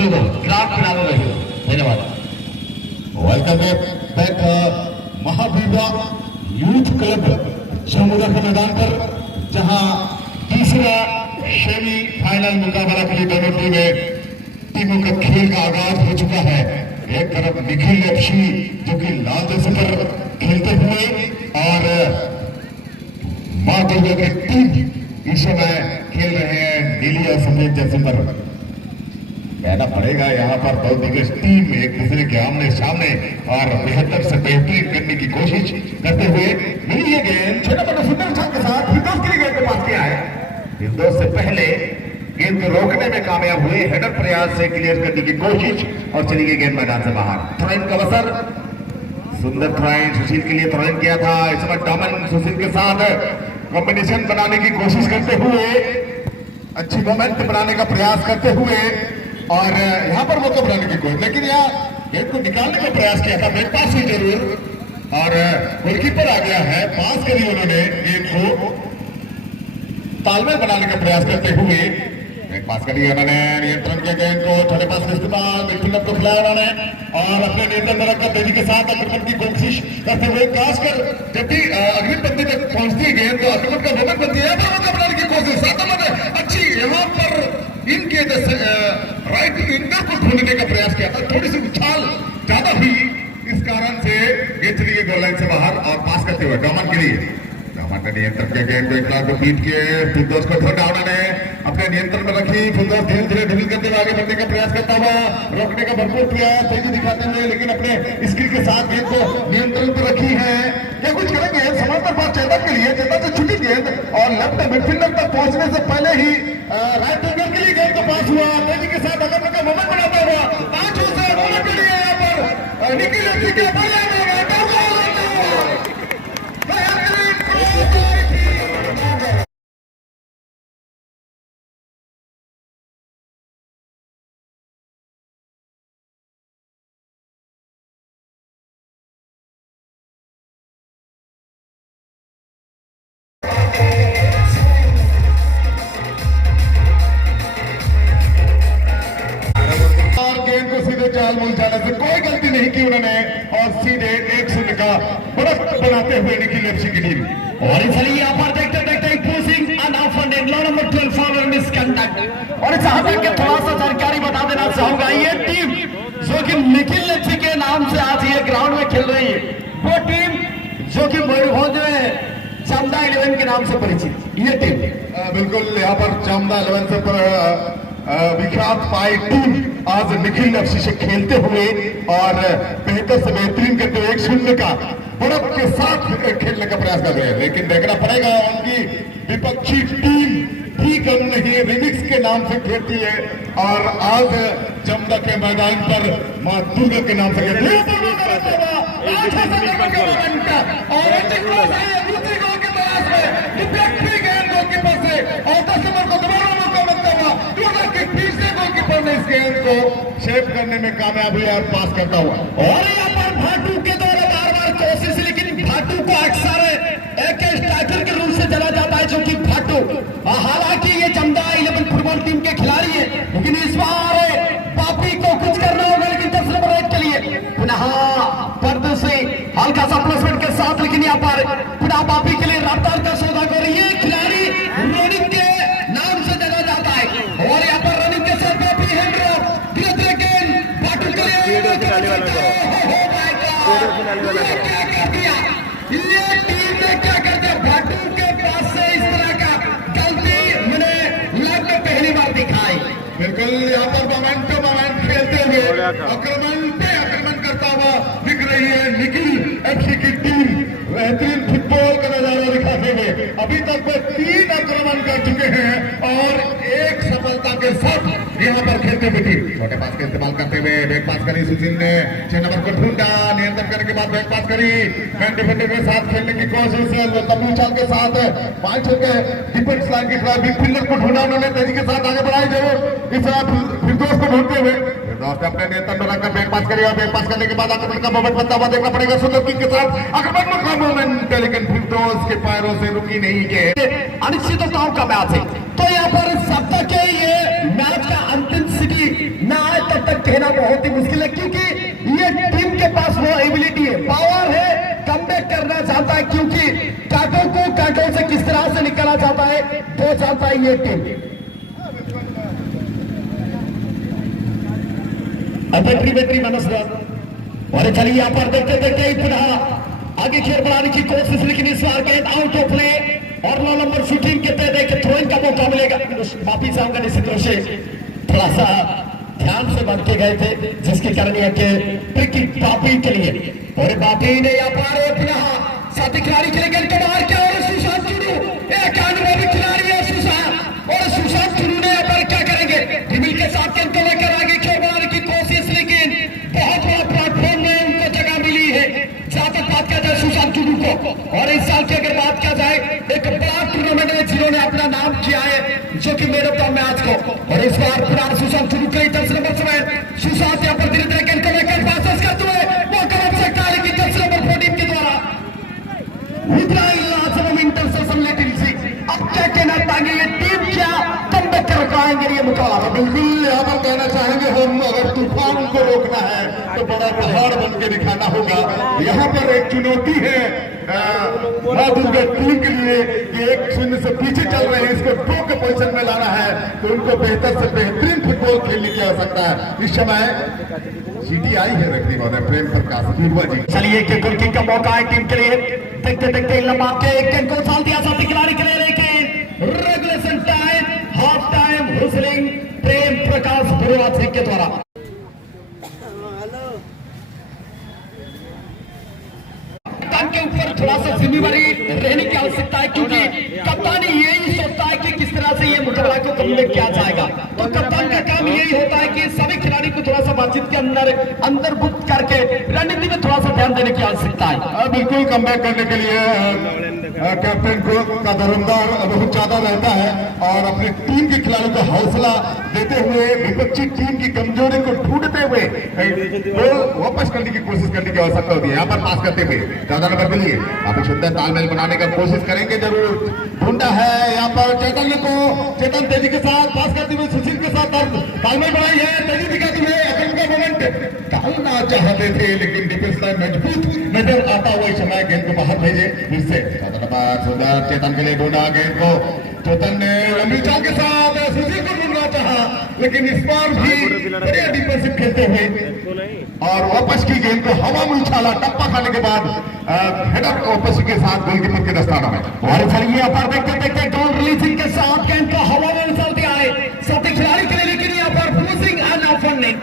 शुभ grand finale रही। धन्यवाद। Welcome back Mahavira youth club Jamuna के मैदान पर, जहां तीसरा सेमीफाइनल मुकाबला के लिए दोनों टीमों का खेल का आगाज हो चुका है। एक तरफ निखिल एफसी जो कि लाल जर्सी पर खेलते हुए, और मां दुर्गा की टीम इस समय खेल रहे हैं नीली और सफेद जर्सी पर। कहना पड़ेगा यहाँ पर दो दिग्गज टीम एक दूसरे के आमने सामने और बेहतर से बेहतरीन करने की कोशिश करते हुए मिली है गेंद छोटा मोटा सुंदर छक्के के साथ फिरदौस के लिए गेंद को पास किया है। फिरदौस से पहले गेंद को रोकने में कामयाब हुए, हेडर प्रयास से क्लियर करने की कोशिश और चली गई गेंद मैदान से बाहर। थ्रोइन का अवसर, सुंदर थ्रोइन सुशील के लिए थ्रोइन किया था। इस समय डॉमन सुशील के साथ कॉम्बिनेशन बनाने की कोशिश करते हुए, अच्छी मोमेंट बनाने का प्रयास करते हुए और यहाँ पर मौका बनाने की कोशिश, लेकिन यहाँ गेंद को निकालने का प्रयास किया था। बैक पास ही जरूर, और गोलकीपर आ गया है, पास करी उन्होंने गेंद को, तालमेल बनाने का प्रयास करते हुए बैक पास करी उन्होंने, नियंत्रण किया गेंद को, छोटे पास का इस्तेमाल, मिडफील्डर को खिलाया उन्होंने और अपने नियंत्रण में रखकर तेजी के साथ आक्रमण की कोशिश करते हुए, खासकर जब भी अग्रिम पंक्ति तक पहुंचती है गेंद तो आक्रमण का मोमेंट बनती है, मौका बनाने की कोशिश अच्छी। यहाँ पर इनके राइट विंगर को ढूंढने का प्रयास किया था, थोड़ी सी उछाल ज्यादा हुई, इस कारण से गेंद चली गई गोल लाइन से बाहर और पास करते हुए डॉमन के लिए। डॉमन ने नियंत्रण किया गेंद को, एक लाख को पीट के फिरदौस को थोड़ा ने अपने नियंत्रण में रखी। फिरदौस धीरे धीरे ढील करते हुए आगे बढ़ने का प्रयास करता हुआ, रोकने का भरपूर प्रयास तेजी दिखाते हुए, लेकिन अपने स्किल के साथ गेंद को नियंत्रण पर रखी है। क्या कुछ करेंगे समांतर पास चेतन के लिए, चेतन से छुटी गेंद और लेफ्ट मिडफील्डर तक पहुंचने से पहले ही राइट विंगर के लिए गेंद को पास हुआ, तेजी के साथ आक्रमण का मोमेंट बनाता हुआ 5 से मोमेंट के लिए यहाँ पर निखिल एफसी के जाल मूल जाने से कोई गलती नहीं की उन्होंने और सीधे 1-0 का बढ़त बनाते हुए निखिल एफसी की टीम। और इसलिए यहाँ पर देखते देखते pushing unoffended law number 12 for misconduct. और यहाँ तक के थोड़ा सा जानकारी बता देना चाहूंगा, ये टीम जो कि निखिल एफसी के नाम से आज ये ग्राउंड में खेल रही है, वो टीम जो कि मयूरभंज में चामदा 11 के नाम से परिचित ये टीम। बिल्कुल, यहाँ पर चामदा 11 से विख्यात पाई टीम आज निखिल एफसी से खेलते हुए और बेहतर से बेहतरीन करते हुए 1-0 का बढ़त के साथ खेलने का प्रयास कर रहे हैं। लेकिन देखना पड़ेगा उनकी विपक्षी टीम ठीक नहीं रिमिक्स के नाम से खेलती है और आज जमदा के मैदान पर मां दुर्गा के नाम से खेलती इस गेंद को शेप करने में कामयाब हुआ और पास करता हुआ। और यहाँ पर भाटू के द्वारा बार बार कोशिश, लेकिन भाटू को अक्सर एक स्ट्राइकर के रूप से चला जाता है, जो कि भाटू हालांकि ये चमदा 11 फुटबॉल टीम के खिलाड़ी है, लेकिन इस बार पापी को कुछ करना होगा। लेकिन 10 नंबर 1 के लिए पुनः पर्दे से हल्का सा प्लेसमेंट के साथ, लेकिन यहाँ पर पुनः पापी के लिए रफ्तार का सौदागर ये खिलाड़ी रोनिंग के नाम से जाना जाता है। और यहाँ पर रनिंग के साथ बिल्कुल यहाँ पर मोमेंट खेलते हुए आक्रमण पे आक्रमण करता हुआ दिख रही है निखिल एफसी की टीम। बेहतरीन फुटबॉल का नजारा दिखाते हुए अभी तक वे 3 आक्रमण कर चुके हैं और 1 सफलता के साथ यहाँ पर खेलते हुए टीम। छोटे पास का इस्तेमाल करते हुए बैक पास करी सुशील ने, 6 नंबर को ढूंढा, नियंत्रण करने के बाद बैक पास करी, मैन डिफेंडर के साथ खेलने की कोशिश, लंबी उछाल के साथ पांच के डिफेंस लाइन के खिलाफ मिडफील्डर को ढूंढा उन्होंने, तेजी के साथ आगे बढ़ाई जरूर इस फिरदौस को ढूंढते हुए फिरदौस ने अपने नियंत्रण में रखकर बैक पास करेगा। बैक पास करने के बाद आक्रमण का मोमेंट बनता हुआ देखना पड़ेगा सुंदर किक के साथ आक्रमण का मोमेंट, लेकिन फिरदौस के पैरों से रुकी नहीं के अनिश्चितताओं का मैच है। तो यहाँ पर सप्ताह के ये मैच का अंतिम सिटी में आए तब कहना बहुत ही मुश्किल है, क्योंकि ये टीम के पास वो एबिलिटी है, पावर है, कमबैक करना चाहता है, क्योंकि कांटों से किस तरह से निकला जाता है वो चाहता है ये टीम। बैटरी मनस्वाद और चलिए यहाँ पर देखते देखते पुनः आगे खेल बढ़ाने की कोशिश, लेकिन इस बार गेंद आउट ऑफ प्ले और 9 नंबर शूटिंग के तहत थ्रोइंग का मौका मिलेगा। वापिस आऊंगा निश्चित रूप से, थोड़ा सा ध्यान से बढ़ के गए थे जिसके कारण यह के बापी के लिए और बापी ने यहाँ पर पुनः साथी खिलाड़ी के लिए गेंद को बाहर किया और सुशांत चुनू एक अनुभवी खिलाड़ी है सुशांत, और सुशांत चुनू ने यहाँ पर क्या करेंगे ड्रिबल के साथ गेंद को लेकर आगे खेल बढ़ाने की कोशिश, लेकिन बहुत बड़ा प्लेटफॉर्म में उनको जगह मिली है। जहां तक बात किया जाए सुशांत चुनू को, और इस साल की अगर बात किया जाए एक बड़ा टूर्नामेंट में जिन्होंने अपना नाम किया है जो कि मैन ऑफ द मैच को, और इस बार पूरा सुशांत चुनू के 10 नंबर समय सुशांत यहाँ पर धीरे धीरे गेंद को लेकर पास करते हुए मौका लग सकता है, लेकिन 10 नंबर 14 के द्वारा अब क्या कहना चाहेंगे ये टीम, क्या कमबैक कर पाएंगे ये मुकाबला? बिल्कुल यहाँ पर कहना चाहेंगे हम, अगर तूफान को रोकना है तो बड़ा पहाड़ बन के दिखाना होगा। यहाँ पर एक चुनौती है टीम के लिए कि 1-0 से पीछे चल रहे हैं, इसको 2 के पोजीशन में लाना है तो उनको बेहतर से बेहतरीन फुटबॉल खेलने की आवश्यकता है। इस समय सीटी आई है व्यक्ति महोदय प्रेम प्रकाश जी। चलिए कि गोलकीपर का मौका है टीम के लिए, देखते देखते लंबा के एक गेंद को उछाल दिया साथी खिलाड़ी के लिए, लेकिन regulation time half time हुसलिंग Prem Prakash Barua Singh के द्वारा। कप्तान के ऊपर थोड़ा सा जिम्मेवारी रहने की आवश्यकता है, क्योंकि कप्तान यही सोचता है कि किस तरह से ये मुकाबला को कमबैक किया जाएगा। तो कप्तान का काम यही होता है कि सभी खिलाड़ी को थोड़ा सा बातचीत के अंदर बुद्ध करके रणनीति में थोड़ा सा ध्यान देने की आवश्यकता है। बिल्कुल कमबैक करने के लिए कैप्टन को का दरमदार बहुत ज्यादा रहता है और अपनी टीम के खिलाड़ियों को हौसला देते हुए विपक्षी टीम की कमजोरी को ढूंढते हुए गोल वापस करने की कोशिश करने की आवश्यकता होती है। यहाँ पर पास करते हुए 14 नंबर के लिए आप शुद्ध तालमेल बनाने का कोशिश करेंगे जरूर। ढूंढा है यहाँ पर चेतन तेजी के साथ पास करते हुए सुशील के साथ तालमेल बनाई है, तेजी दिखाते हुए अकल का मोमेंट डालना चाहते थे, लेकिन डिफेंस लाइन मजबूत नजर आता हुआ इस समय गेंद को बाहर भेजे फिर से। सुंदर चेतन के लिए ढूंढा गेंद को, चेतन ने लंबी चाल के साथ सुशील को ढूंढना चाहा, लेकिन इस बार भी बढ़िया डिफेंसिव खेलते हुए और वापस की गेंद को हवा में उछाला, टप्पा खाने के बाद हेडर वापस के साथ गोलकीपर के दस्ताना में। और चलिए यहाँ पर देखते देखते गोल रिलीजिंग के साथ गेंद को हवा में उछाल दिया है साथी खिलाड़ी के लिए, लेकिन यहाँ पर क्लोजिंग एंड ऑफेंडिंग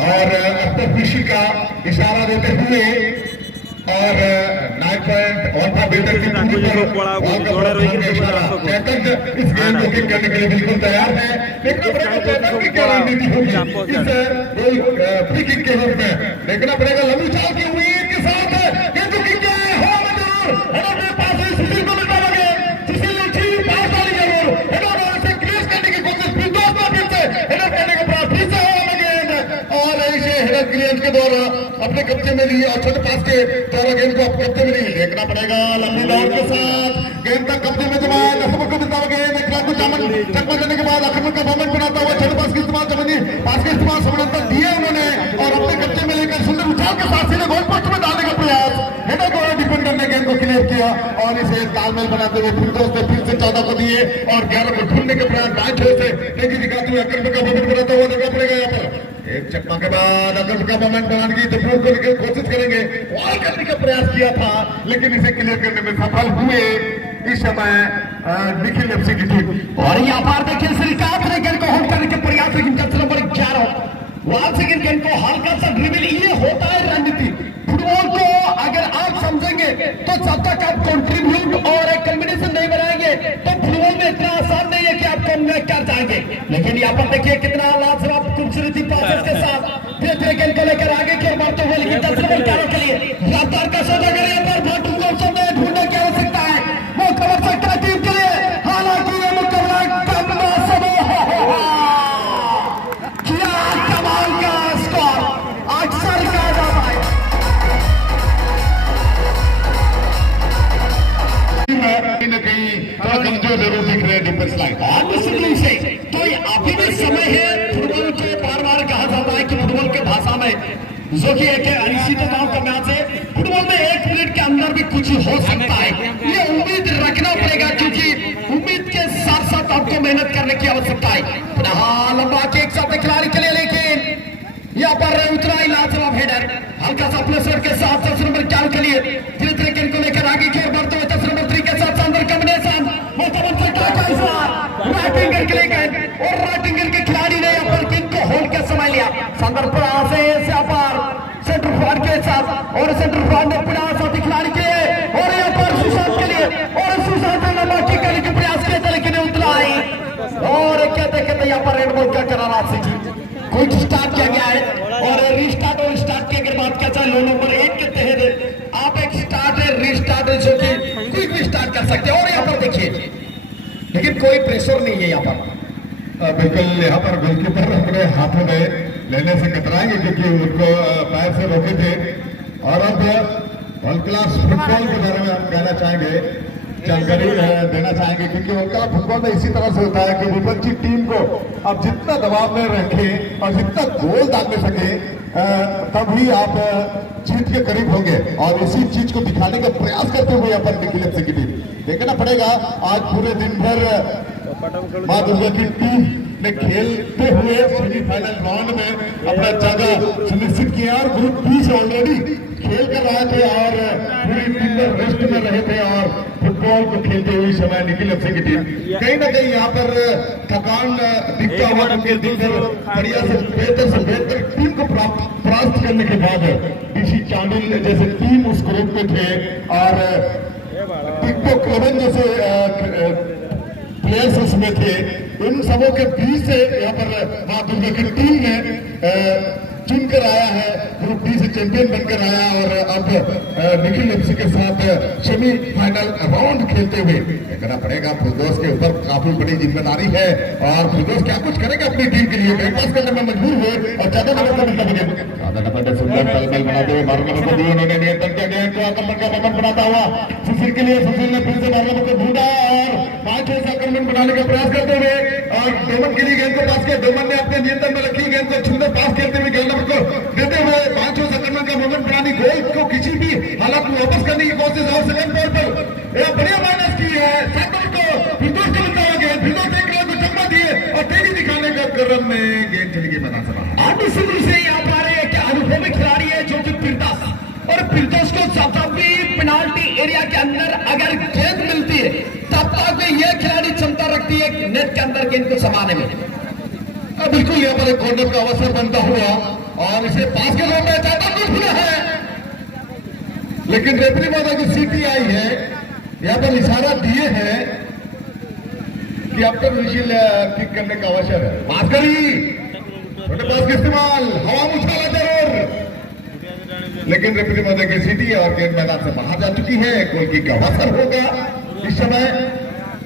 और अब तक विशी का इशारा देते हुए और 9 पॉइंट और था बेहतर की पूरी इस गेम को किक करने के लिए बिल्कुल तैयार है, देखना पड़ेगा चेतन की क्या रणनीति होगी इस फ्री किक के रूप में। देखना पड़ेगा लंबी चाल की उम्मीद के साथ गेंद को किक किया है, हो जरूर हेडर के पास है, सुशील को मिलता लगे, सुशील ने ठीक पास डाली जरूर, हेडर से क्लियर करने की कोशिश फिर दोस्त फिर से हेडर करने के बाद फिर से और ऐसे हेडर क्लियरेंस के द्वारा अपने कब्जे में ली और छोटे पास के द्वारा गेंद को कब्जे में ली। देखना पड़ेगा लंबी दौड़ के साथ गेंद तक कब्जे में जमाया, नसबत को देता हुआ गेंद को चमन चकमा देने के बाद आक्रमण का मोमेंट बनाता हुआ छोटे पास के इस्तेमाल चमनी पास के इस्तेमाल समानांतर दिए उन्होंने और अपने कब्जे में लेकर सुंदर उछाल के साथ सीधे गोल पोस्ट में डालने का प्रयास, हेडर को डिफेंडर ने गेंद को क्लियर किया और इसे तालमेल बनाते हुए फिर से 14 को दिए और 11 को ढूंढने के प्रयास बैठ से तेजी दिखाते हुए आक्रमण का मोमेंट बनाता हुआ देखना पड़ेगा। यहाँ पर एक चकमा के बाद अगर का मोमेंट बनाने की तो को लेकर कोशिश करेंगे, वॉल करने का प्रयास किया था लेकिन इसे क्लियर करने में सफल हुए इस समय निखिल एफसी की टीम। और यहाँ पर देखिए श्रीकांत ने गेंद को होल्ड करने के प्रयास, लेकिन नंबर 11 वॉल से गेंद को हल्का सा ड्रिबल, ये होता है रणनीति फुटबॉल को। अगर आप समझेंगे तो जब तक आप कंट्रीब्यूट और एक कॉम्बिनेशन नहीं बनाएंगे तो फुटबॉल में इतना आसान नहीं है कि आप कमबैक कर जाएंगे। लेकिन यहाँ पर देखिए कितना लाजवाब खूबसूरती पासेस के साथ धीरे गेंद को लेकर आगे की ओर बढ़ते हुए, लेकिन 10 नंबर 11 के लिए रफ्तार का सौदागर यहाँ पर भाटू को ढूंढने की आवश्यकता है, वो कवर सकता है टीम के लिए। हालांकि ये मुकाबला करना समय क्या कमाल का स्कोर अक्सर कहा जाता है। कहीं न कहीं थोड़ा कमजोर जरूर दिख रहे हैं डिफेंस लाइन। तो अभी भी समय है फुटबॉल जो कि एक इसी तो नाम का मैच है। फुटबॉल में 1 मिनट के अंदर भी कुछ हो सकता है, ये उम्मीद रखना पड़ेगा, क्योंकि उम्मीद के साथ साथ आपको मेहनत करने की आवश्यकता है। फिलहाल लंबा किक साथ खिलाड़ी के लिए, लेकिन यहाँ पर उतना ही लाजवाब हेडर, हल्का सा अपने शॉट के साथ 10 नंबर क्या के लिए धीरे धीरे गेंद को लेकर आगे की ओर बढ़ते हुए 10 नंबर 3 के साथ शानदार कॉम्बिनेशन, राइटिंगर के लिए गए और राइटिंगर के खिलाड़ी ने यहाँ पर गेंद को होल्ड के समय लिया। शानदार प्रयास है यहाँ पर सेंटर फॉरवर्ड के साथ, और सेंटर फॉरवर्ड ने प्रयास साथी खिलाड़ी के लिए और यहाँ पर सुशांत के लिए, और सुशांत ने लंबा किक करने के प्रयास किए थे लेकिन उतला आई, और कहते कहते यहाँ पर रेड बॉल का करारा सिटी क्विक स्टार्ट किया गया है। और रीस्टार्ट और स्टार्ट की अगर बात किया जाए लो नंबर 8 के तहत आप एक स्टार्ट है रीस्टार्ट है जो कि क्विक भी स्टार्ट कर सकते हैं। और यहाँ पर देखिए, लेकिन कोई प्रेशर नहीं है यहाँ पर। बिल्कुल यहाँ पर गोलकीपर अपने हाथों में लेने से कतराएंगे, क्योंकि उनको पैर से रोके थे। और अब वर्ल्ड क्लास फुटबॉल के बारे में हम कहना चाहेंगे, जानकारी देना चाहेंगे, क्योंकि वर्ल्ड क्लास फुटबॉल में इसी तरह से होता है कि विपक्षी टीम को आप जितना दबाव में रखें और जितना गोल डालने सके, तभी आप जीत के करीब होंगे। और इसी चीज को दिखाने का प्रयास करते हुए यहाँ पर निखिल एफसी की टीम, देखना पड़ेगा आज पूरे दिन भर मां दुर्गा की टीम ने खेलते हुए सेमीफाइनल राउंड में अपना जगह सुनिश्चित किया। और ग्रुप बी से ऑलरेडी खेल कर रहे थे और पूरी टीम रेस्ट में रहे थे, और फुटबॉल को खेलते हुए समय निखिल एफसी की टीम कहीं ना कहीं यहाँ पर थकान दिखता हुआ उनके दिन भर बढ़िया से बेहतर टीम को परास्त करने के बाद डीसी चांडिल जैसे टीम उस ग्रुप में थे, और टिकटॉक 11 जैसे प्लेयर्स उसमें थे। इन सबों के बीच से यहाँ पर मां दुर्गा की टीम ने चुनकर आया है, ग्रुप डी से चैंपियन बनकर आया, और अब निखिल एफसी के साथ सेमीफाइनल राउंड खेलते हुए देखना पड़ेगा। फिरदौस के ऊपर काफी बड़ी जिम्मेदारी है, और फिरदौस क्या कुछ करेगा अपनी टीम के लिए, ब्रेकफास्ट करने में मजबूर हुए और ज्यादा नंबर सुंदर तालमेल बनाते हुए मार्गों को दिए उन्होंने नियंत्रण किया गया को आक्रमण का मोमेंट बनाता हुआ सुशील के लिए, सुशील ने फिर से मार्गों को ढूंढा और 5 आक्रमण बनाने का प्रयास करते हुए और डोमन के लिए गेंद को पास किया। डोमन ने अपने नियंत्रण में रखी गेंद को सुंदर पास खेलते हुए गेंद को देते हुए 5 आक्रमण का मोमेंट बनानी, गोल को किसी भी हालत में वापस करने की कोशिश, और सेकंड बॉल पर बढ़िया माइनस की है सेंटर को फिरदौस को मिलता हुआ गेंद, फिरदौस एक गेंद को चम्मा दिए और तेजी दिखाने का क्रम में गेंद चली गई मैदान से बाहर। अनुसूर से यहाँ पर एक अनुभवी खिलाड़ी है जो कि फिरदौस, और फिरदौस को जब भी पेनाल्टी एरिया के अंदर अगर गेंद मिलती है तब तक ये खिलाड़ी क्षमता रखती है नेट के अंदर गेंद को समाने में। बिल्कुल यहाँ पर एक कॉर्नर का अवसर बनता हुआ और इसे पास के रूप में ज्यादा कुछ हुआ है, लेकिन रेफरी माता की सीटी आई है, यहाँ पर इशारा दिए हैं कि अब तक विशिल किक करने का अवसर है। पास करी छोटे पास का इस्तेमाल, हवा में उछाला जरूर, लेकिन रेफरी माता की सीटी और गेंद मैदान से बाहर जा चुकी है। गोल किक का अवसर होगा इस समय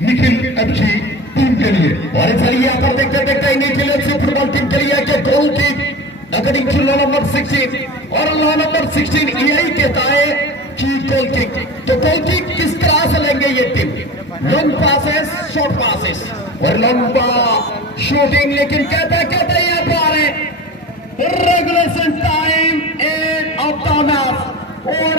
निखिल एफसी टीम के लिए। और चलिए यहाँ पर देखते देखते निखिल एफसी फुटबॉल टीम के लिए कि goal kick according to law number 16, और लॉ नंबर 16 यही कहता है कि गोल किक, तो गोल किक किस तरह से लेंगे ये team, long passes, short passes और लंबा शूटिंग, लेकिन कहते कहते यहाँ पर regulation time end of the match, और